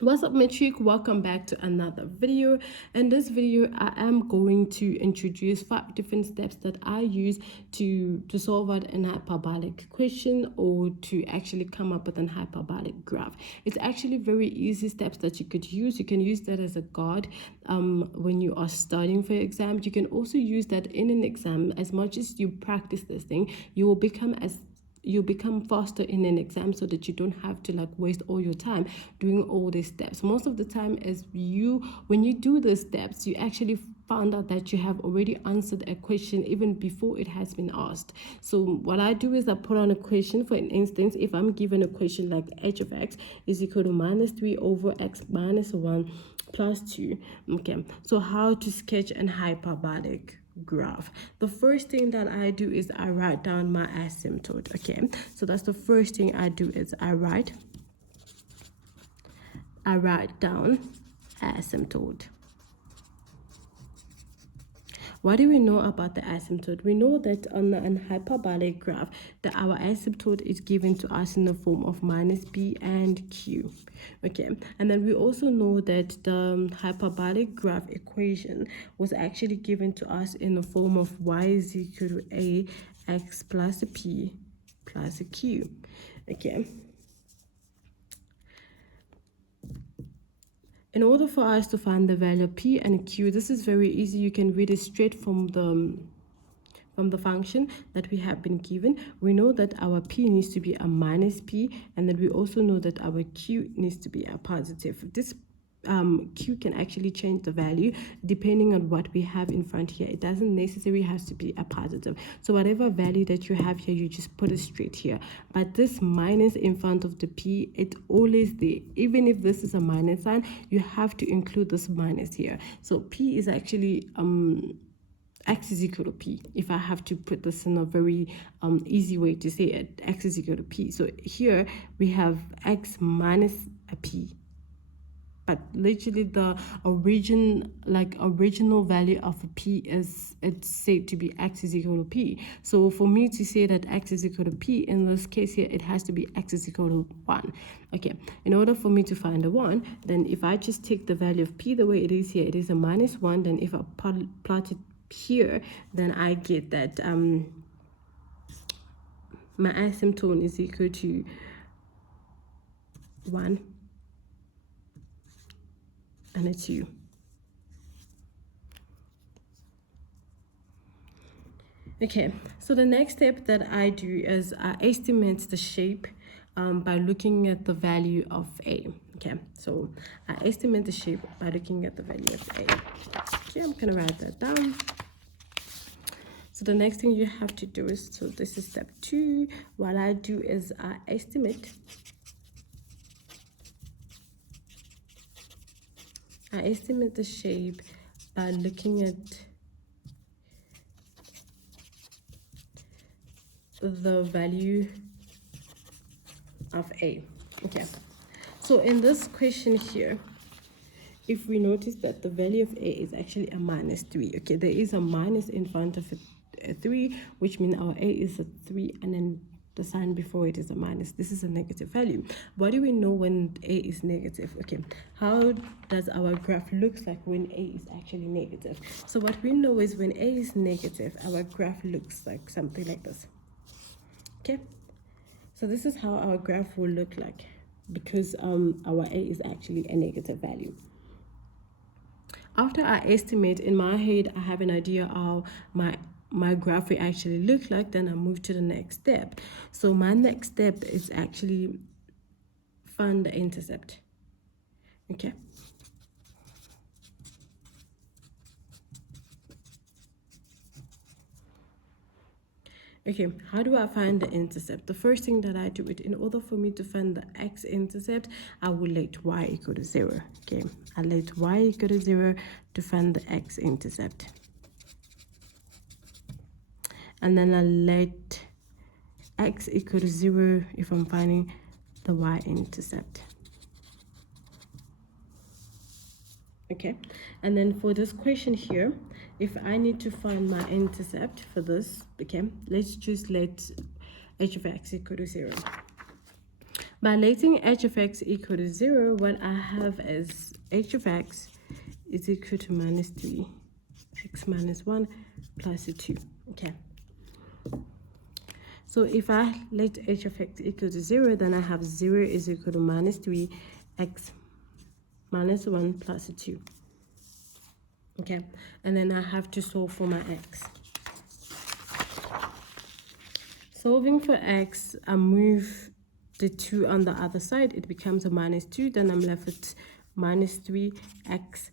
What's up, metric? Welcome back to another video. In this video, I am going to introduce 5 different steps that I use to solve out an hyperbolic question or to actually come up with an hyperbolic graph. It's actually very easy steps that you could use. You can use that as a guide when you are studying for your exam. You can also use that in an exam. As much as you practice this thing, you will become faster in an exam, so that you don't have to like waste all your time doing all these steps. Most of the time, when you do the steps, you actually found out that you have already answered a question even before it has been asked. So what I do is I put on a question. For instance, if I'm given a question like h of x is equal to minus 3 over x minus 1 plus 2. Okay, so how to sketch an hyperbolic graph. The first thing that I do is I write down my asymptote. Okay, so that's the first thing I do is I write down asymptote. What do we know about the asymptote? We know that on an hyperbolic graph, that our asymptote is given to us in the form of minus b and q. Okay, and then we also know that the hyperbolic graph equation was actually given to us in the form of y is equal to a x plus a p plus a q. Okay. In order for us to find the value of p and q, this is very easy. You can read it straight from the function that we have been given. We know that our p needs to be a minus p, and then we also know that our q needs to be a positive. This q can actually change the value depending on what we have in front here. It doesn't necessarily have to be a positive. So whatever value that you have here, you just put it straight here. But this minus in front of the p, it's always there. Even if this is a minus sign, you have to include this minus here. So p is actually x is equal to p. If I have to put this in a very easy way to say it, x is equal to p. So here we have x minus a p. But literally the original value of a p is, it's said to be x is equal to p. So for me to say that x is equal to p, in this case here, it has to be x is equal to 1. Okay, in order for me to find a 1, then if I just take the value of p the way it is here, it is a minus 1. Then if I plot it here, then I get that my asymptote is equal to 1 and a 2. Okay, so the next step that I do is I estimate the shape by looking at the value of a. Okay, so I estimate the shape by looking at the value of a. Okay, I'm gonna write that down. So the next thing you have to do is, so this is step 2. What I do is I estimate the shape by looking at the value of a. Okay, so in this question here, if we notice that the value of a is actually a minus 3, okay, there is a minus in front of a 3, which means our a is a 3, and then the sign before it is a minus. This is a negative value. What do we know when a is negative? Okay, how does our graph looks like when a is actually negative? So what we know is when a is negative, our graph looks like something like this. Okay, so this is how our graph will look like, because our a is actually a negative value. After I estimate, in my head I have an idea how my graph will actually look like, then I move to the next step. So my next step is actually find the intercept. Okay, okay, how do I find the intercept? The first thing that I do it, in order for me to find the x-intercept, I will let y equal to 0. Okay, I let y equal to 0 to find the x-intercept. And then I let x equal to 0 if I'm finding the y-intercept. Okay, and then for this question here, if I need to find my intercept for this, okay, let's just let h of x equal to 0. By letting h of x equal to 0, what I have is h of x is equal to minus 3, x minus 1 plus 2. Okay. So if I let h of x equal to 0, then I have 0 is equal to minus 3, x minus 1 plus 2. Okay. And then I have to solve for my x. Solving for x, I move the 2 on the other side. It becomes a minus 2. Then I'm left with minus 3x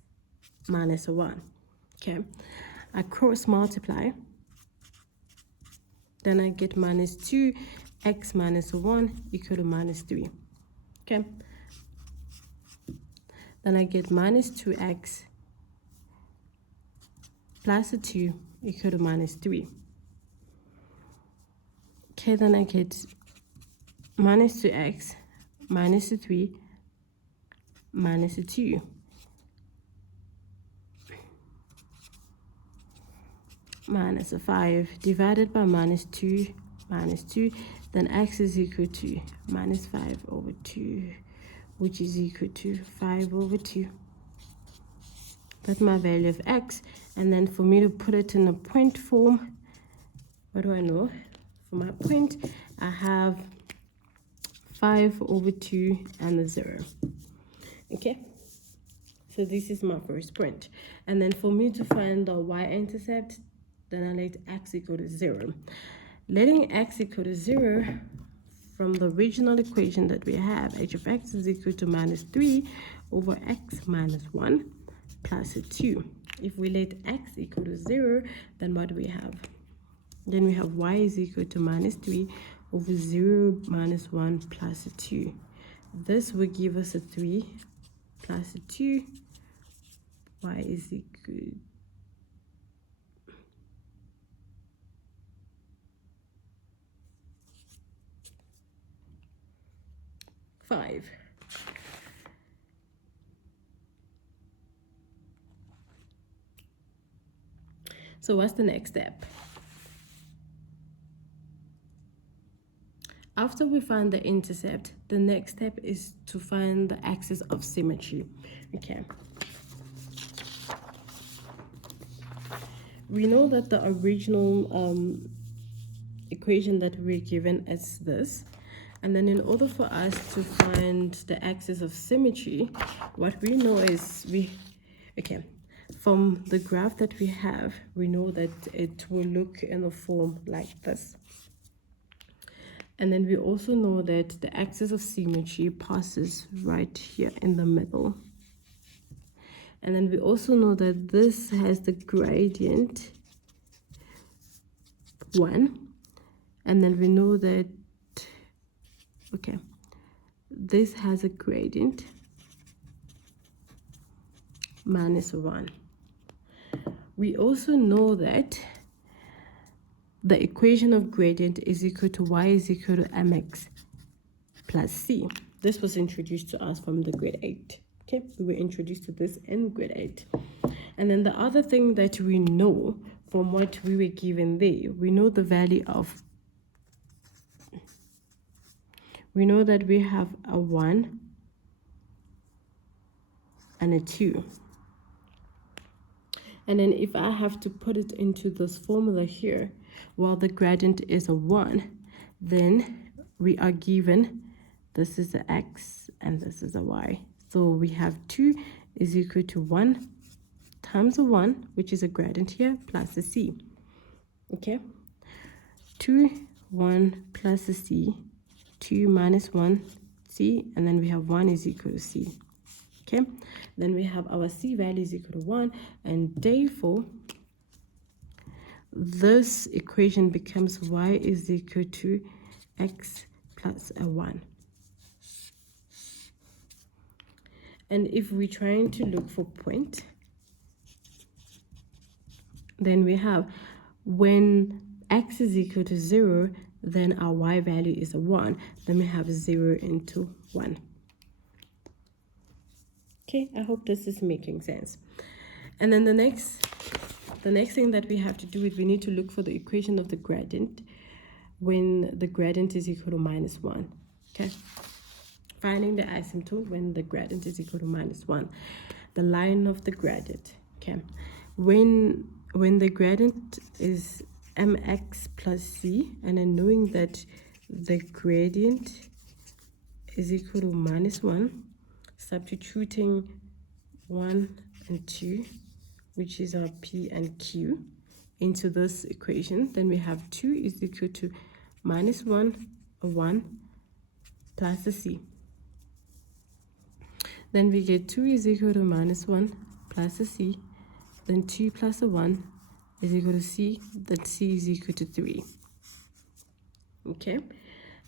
minus 1. Okay. I cross multiply. Then I get minus 2x minus 1 equal to minus 3. Okay. Then I get minus 2x plus 2 equal to minus 3. Okay, then I get minus 2x minus 3 minus 2. Minus 5 divided by minus 2, then x is equal to minus 5 over 2, which is equal to 5 over 2. That's my value of x. And then for me to put it in a point form, what do I know? For my point, I have 5 over 2 and a 0. Okay, so this is my first point. And then for me to find the y-intercept, then I let x equal to 0. Letting x equal to 0, from the original equation that we have, h of x is equal to minus 3 over x minus 1 plus 2. If we let x equal to 0, then what do we have? Then we have y is equal to minus 3 over 0 minus 1 plus 2. This will give us a 3 plus 2. Y is equal 5. So what's the next step? After we find the intercept, the next step is to find the axis of symmetry. Okay. We know that the original equation that we're given is this. And then in order for us to find the axis of symmetry, what we know is from the graph that we have, we know that it will look in a form like this. And then we also know that the axis of symmetry passes right here in the middle. And then we also know that this has the gradient 1. And then we know that, this has a gradient minus 1. We also know that the equation of gradient is equal to y is equal to mx plus c. This was introduced to us from the grade 8. Okay, we were introduced to this in grade 8. And then the other thing that we know from what we were given there, we know the value of, we know that we have a 1 and a 2. And then if I have to put it into this formula here, while the gradient is a 1, then we are given this is a x and this is a y. So we have 2 is equal to 1 times a 1, which is a gradient here, plus a c. Okay, 2, 1 plus a c, 2 minus 1, c, and then we have 1 is equal to c. Okay, then we have our c value is equal to 1, and therefore this equation becomes y is equal to x plus a 1. And if we're trying to look for point, then we have when x is equal to 0, then our y value is a 1. Then we have 0 into 1. Okay, I hope this is making sense. And then the next thing that we have to do is we need to look for the equation of the gradient when the gradient is equal to minus 1. Okay, finding the asymptote when the gradient is equal to -1. The line of the gradient. Okay, when the gradient is mx plus c, and then knowing that the gradient is equal to -1, substituting 1 and 2, which is our p and q, into this equation, then we have 2 is equal to -1 or 1 plus the c. Then we get 2 is equal to -1 plus the c. Then 2 plus a 1 is equal to c. That c is equal to 3. Okay,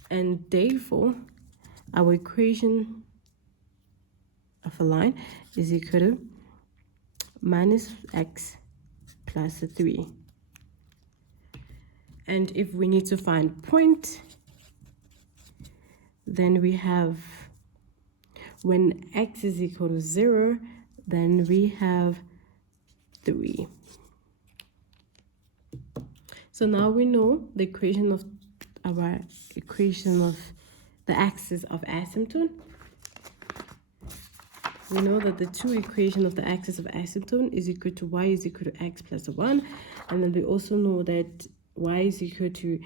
and therefore our equation of a line is equal to -x plus a 3. And if we need to find point, then we have, when x is equal to 0, then we have 3. So now we know the equation of the axis of asymptote. We know that the two equation of the axis of asymptote is equal to y is equal to x plus 1. And then we also know that y is equal to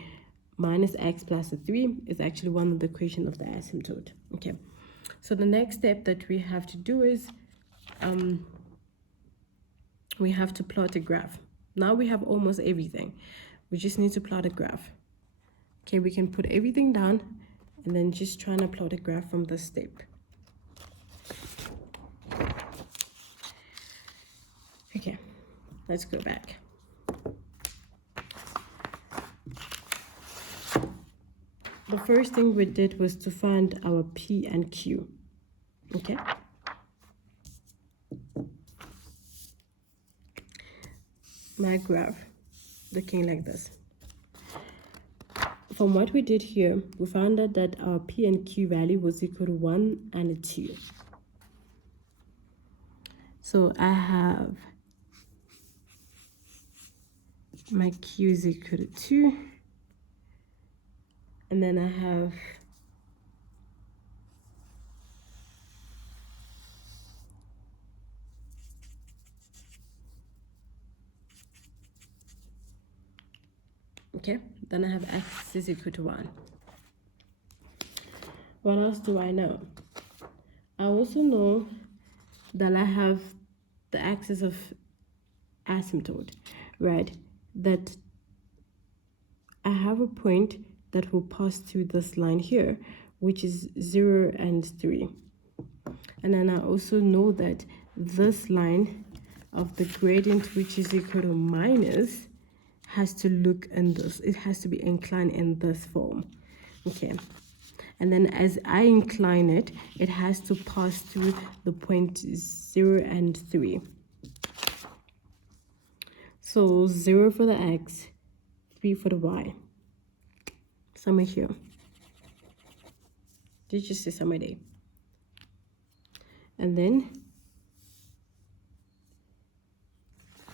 -x plus 3 is actually one of the equation of the asymptote. Okay, so the next step that we have to do is we have to plot a graph. Now we have almost everything. We just need to plot a graph. Okay, we can put everything down and then just trying to plot a graph from this step. Okay, let's go back. The first thing we did was to find our P and Q. Okay. My graph looking like this. From what we did here, we found out that our P and Q value was equal to 1 and a 2. So I have my Q is equal to 2. And then I have then I have x is equal to 1. What else do I know? I also know that I have the axis of asymptote, right? That I have a point that will pass through this line here, which is 0 and 3. And then I also know that this line of the gradient, which is equal to minus, has to look in this. It has to be inclined in this form. Okay. And then as I incline it, it has to pass through the point 0 and 3. So 0 for the x, 3 for the y. Somewhere here. Did you see somewhere there? And then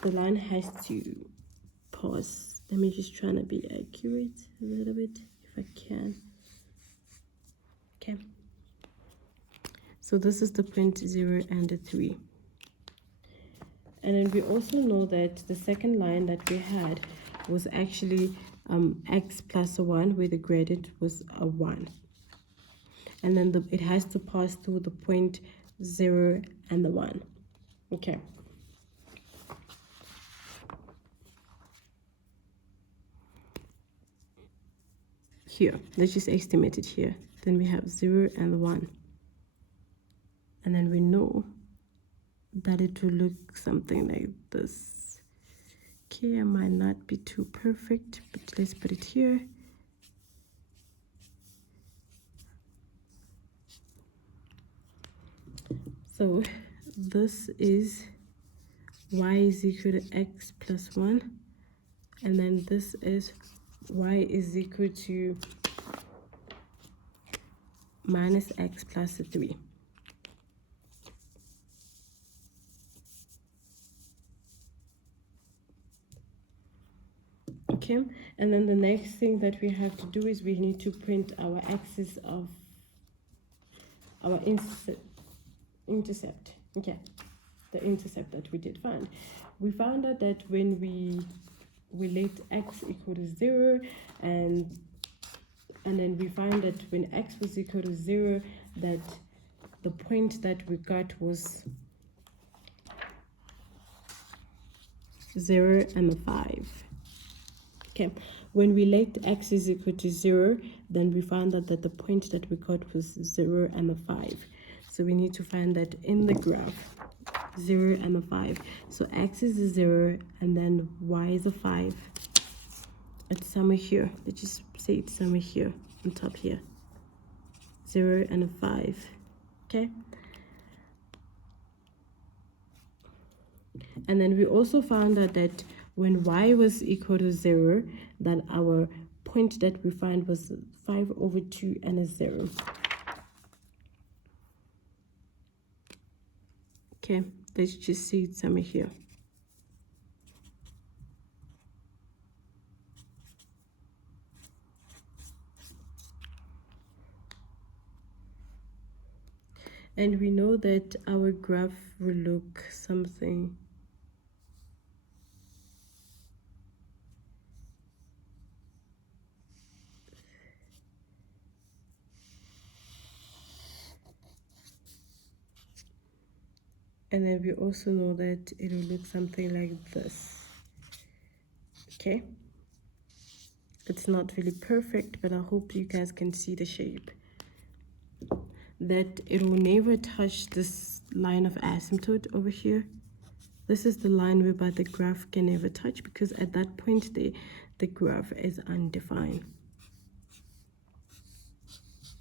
the line has to pass. Let me just try to be accurate a little bit if I can. Okay. So this is the point 0 and the 3. And then we also know that the second line that we had was actually x plus a 1, where the gradient was a 1. And then it has to pass through the point 0 and the 1. Okay. Here, let's just estimate it here. Then we have 0 and 1. And then we know that it will look something like this. Okay, I might not be too perfect, but let's put it here. So this is y is equal to x plus 1, and then this is y is equal to minus x plus 3. Okay, and then the next thing that we have to do is we need to print our axis of our intercept. Okay, the intercept that we did find. We found out that when we let x equal to 0, and then we find that when x was equal to 0, that the point that we got was 0 and 5. Okay, when we let x is equal to 0, then we found out that the point that we got was 0 and 5. So we need to find that in the graph, 0 and 5. So x is a 0 and then y is a 5. It's somewhere here. Let's just say it's somewhere here on top here. 0 and 5. Okay. And then we also found out that when y was equal to 0, that our point that we find was 5/2 and a 0. Okay, let's just see it somewhere here. And we know that our graph will look something and then we also know that it will look something like this. Okay, it's not really perfect, but I hope you guys can see the shape. That it will never touch this line of asymptote over here. This is the line whereby the graph can never touch, because at that point the graph is undefined.